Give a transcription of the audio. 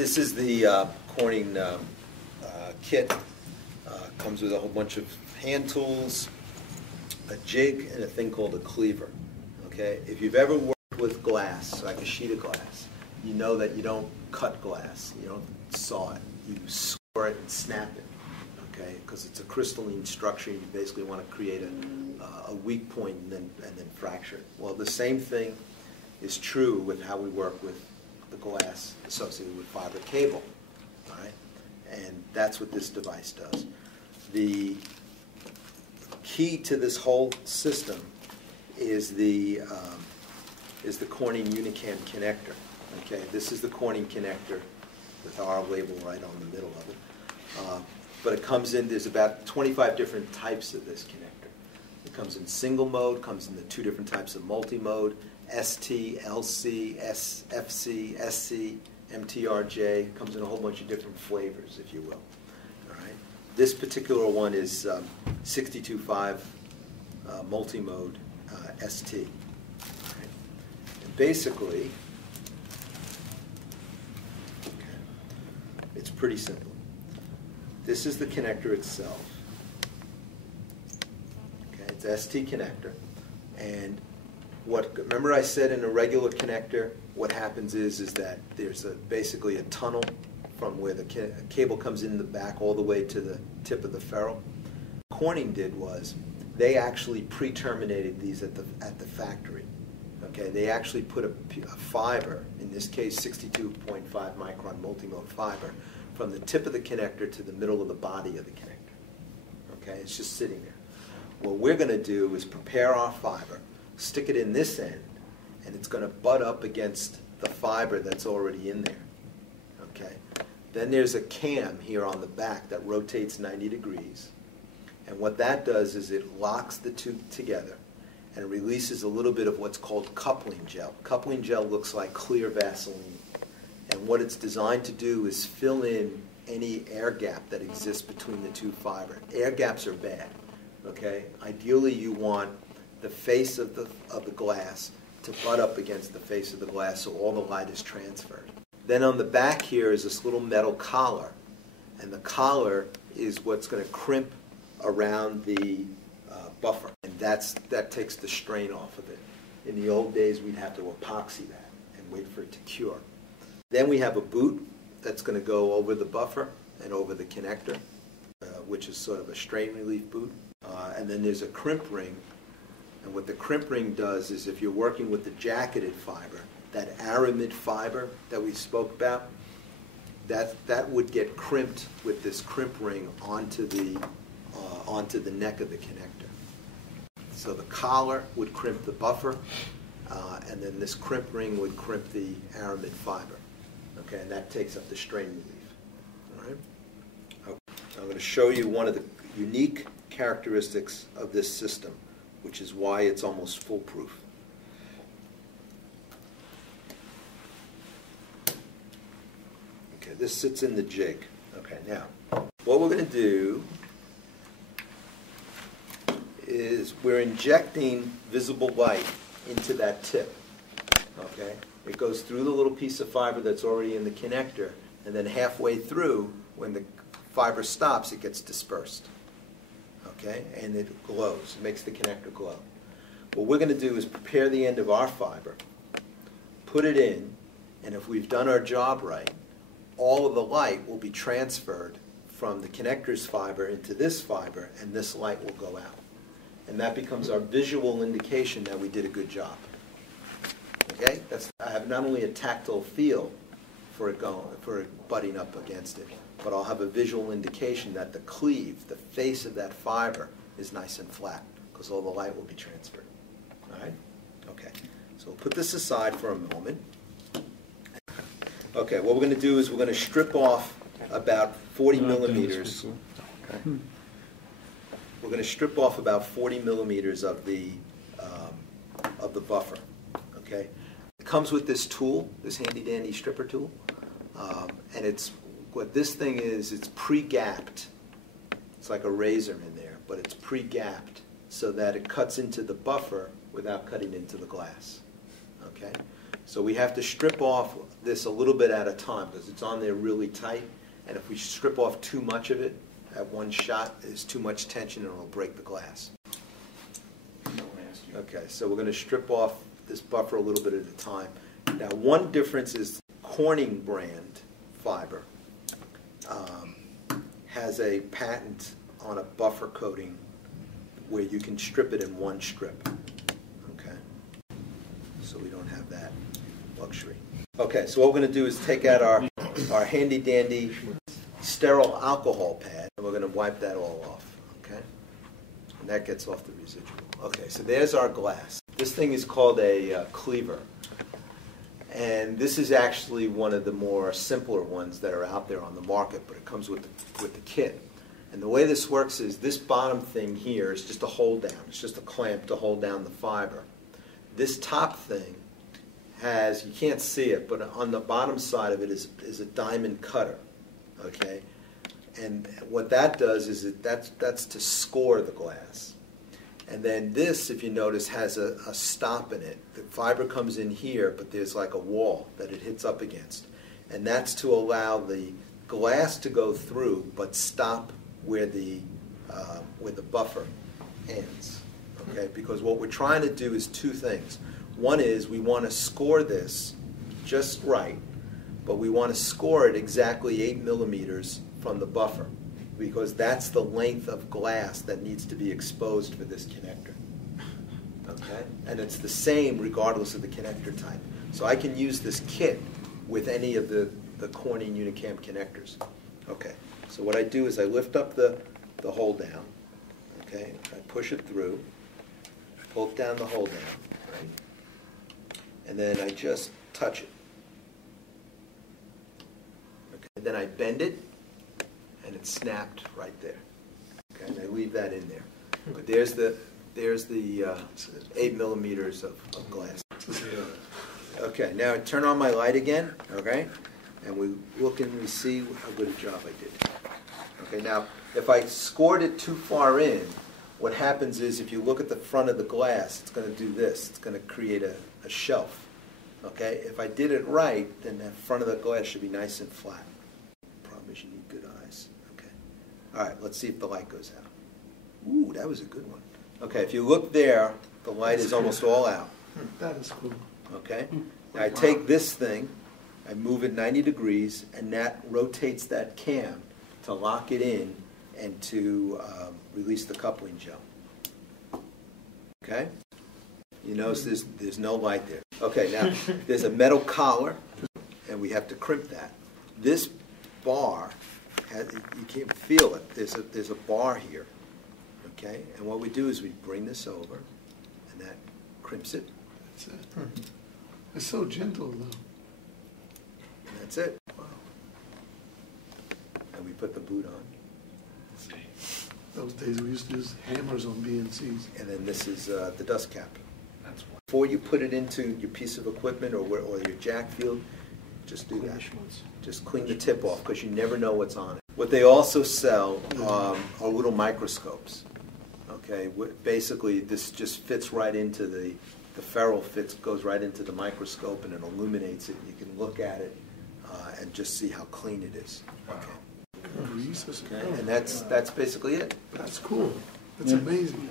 This is the Corning kit. Comes with a whole bunch of hand tools, a jig, and a thing called a cleaver. Okay, if you've ever worked with glass, like a sheet of glass, you know that you don't cut glass, you don't saw it, you score it and snap it. Okay, because it's a crystalline structure. You basically want to create a weak point and then fracture it. Well, the same thing is true with how we work with the glass associated with fiber cable. All right, and that's what this device does. The key to this whole system is the Corning Unicam connector. Okay, this is the Corning connector with our label right on the middle of it. But it comes in, there's about 25 different types of this connector. It comes in single mode, comes in the two different types of multi-mode, ST, LC, FC, SC, MTRJ. Comes in a whole bunch of different flavors, if you will. All right. This particular one is 62.5 multi-mode ST. All right. And basically, it's pretty simple. This is the connector itself. Okay, it's ST connector. And remember I said in a regular connector, what happens is that there's basically a tunnel from where the cable comes in the back all the way to the tip of the ferrule. What Corning did was they actually pre-terminated these at the factory. Okay, they actually put a fiber, in this case 62.5 micron multimode fiber, from the tip of the connector to the middle of the body of the connector. Okay, it's just sitting there. What we're going to do is prepare our fiber, stick it in this end, and it's going to butt up against the fiber that's already in there. Okay. Then there's a cam here on the back that rotates 90 degrees. And what that does is it locks the two together and releases a little bit of what's called coupling gel. Coupling gel looks like clear Vaseline. And what it's designed to do is fill in any air gap that exists between the two fibers. Air gaps are bad. Okay? Ideally, you want the face of the glass to butt up against the face of the glass so all the light is transferred. Then on the back here is this little metal collar. And the collar is what's going to crimp around the buffer. And that takes the strain off of it. In the old days, we'd have to epoxy that and wait for it to cure. Then we have a boot that's going to go over the buffer and over the connector, which is sort of a strain relief boot. And then there's a crimp ring. And what the crimp ring does is if you're working with the jacketed fiber, that aramid fiber that we spoke about, that would get crimped with this crimp ring onto the neck of the connector. So the collar would crimp the buffer, and then this crimp ring would crimp the aramid fiber. Okay, and that takes up the strain relief. All right. Okay. I'm going to show you one of the unique characteristics of this system, which is why it's almost foolproof. Okay, this sits in the jig. Okay, now, what we're going to do is we're injecting visible light into that tip. Okay? It goes through the little piece of fiber that's already in the connector, and then halfway through, when the fiber stops, it gets dispersed. Okay? And it glows. It makes the connector glow. What we're going to do is prepare the end of our fiber, put it in, and if we've done our job right, all of the light will be transferred from the connector's fiber into this fiber, and this light will go out. And that becomes our visual indication that we did a good job. Okay? I have not only a tactile feel for it butting up against it, but I'll have a visual indication that the cleave, the face of that fiber, is nice and flat, because all the light will be transferred. All right? Okay. So we'll put this aside for a moment. Okay, what we're going to do is we're going to strip off about 40 millimeters. Okay. We're going to strip off about 40 millimeters of the buffer. Okay. It comes with this tool, this handy-dandy stripper tool, and what this thing is, it's pre-gapped. It's like a razor in there, but it's pre-gapped so that it cuts into the buffer without cutting into the glass. Okay? So we have to strip off this a little bit at a time because it's on there really tight. And if we strip off too much of it at one shot, there's too much tension and it'll break the glass. Okay, so we're going to strip off this buffer a little bit at a time. Now, one difference is Corning brand fiber has a patent on a buffer coating where you can strip it in one strip. Okay, so we don't have that luxury. Okay, so what we're going to do is take out our handy dandy sterile alcohol pad and we're going to wipe that all off. Okay, and that gets off the residual. Okay, so there's our glass. This thing is called a cleaver. And this is actually one of the more simpler ones that are out there on the market, but it comes with the kit. And the way this works is this bottom thing here is just a hold down. It's just a clamp to hold down the fiber. This top thing has, you can't see it, but on the bottom side of it is a diamond cutter. Okay? And what that does is that's to score the glass. And then this, if you notice, has a stop in it. The fiber comes in here, but there's like a wall that it hits up against. And that's to allow the glass to go through, but stop where the buffer ends. Okay? Because what we're trying to do is two things. One is we want to score this just right, but we want to score it exactly 8 millimeters from the buffer, because that's the length of glass that needs to be exposed for this connector. Okay? And it's the same regardless of the connector type. So I can use this kit with any of the Corning Unicam connectors. Okay, so what I do is I lift up the hold down, okay, I push it through, pull it down the hold down, right? And then I just touch it. Okay, and then I bend it, and it's snapped right there. Okay, and I leave that in there. But there's the 8 millimeters of glass. Okay, now I turn on my light again, okay? And we look and we see how good a job I did. Okay, now if I scored it too far in, what happens is if you look at the front of the glass, it's going to do this. It's going to create a shelf. Okay, if I did it right, then the front of the glass should be nice and flat. Problem is you need good eyes. Okay. All right, let's see if the light goes out. Ooh, that was a good one. Okay, if you look there, the light is almost all out. That is cool. Okay. Now I take this thing, I move it 90 degrees, and that rotates that cam to lock it in and to release the coupling gel. Okay? You notice there's no light there. Okay, now there's a metal collar, and we have to crimp that. This bar, you can't feel it. There's a bar here. Okay? And what we do is we bring this over, and that crimps it. That's it. It's so gentle, though. And that's it. Wow. And we put the boot on. Those days we used to use hammers on BNCs. And then this is the dust cap. That's why. Before you put it into your piece of equipment or your jack field, just do that. Just clean the tip off because you never know what's on it. What they also sell are little microscopes. Okay, basically this just fits right into the ferrule goes right into the microscope and it illuminates it. You can look at it and just see how clean it is. Okay. Oh, Jesus. Okay, and that's basically it. That's cool. That's amazing.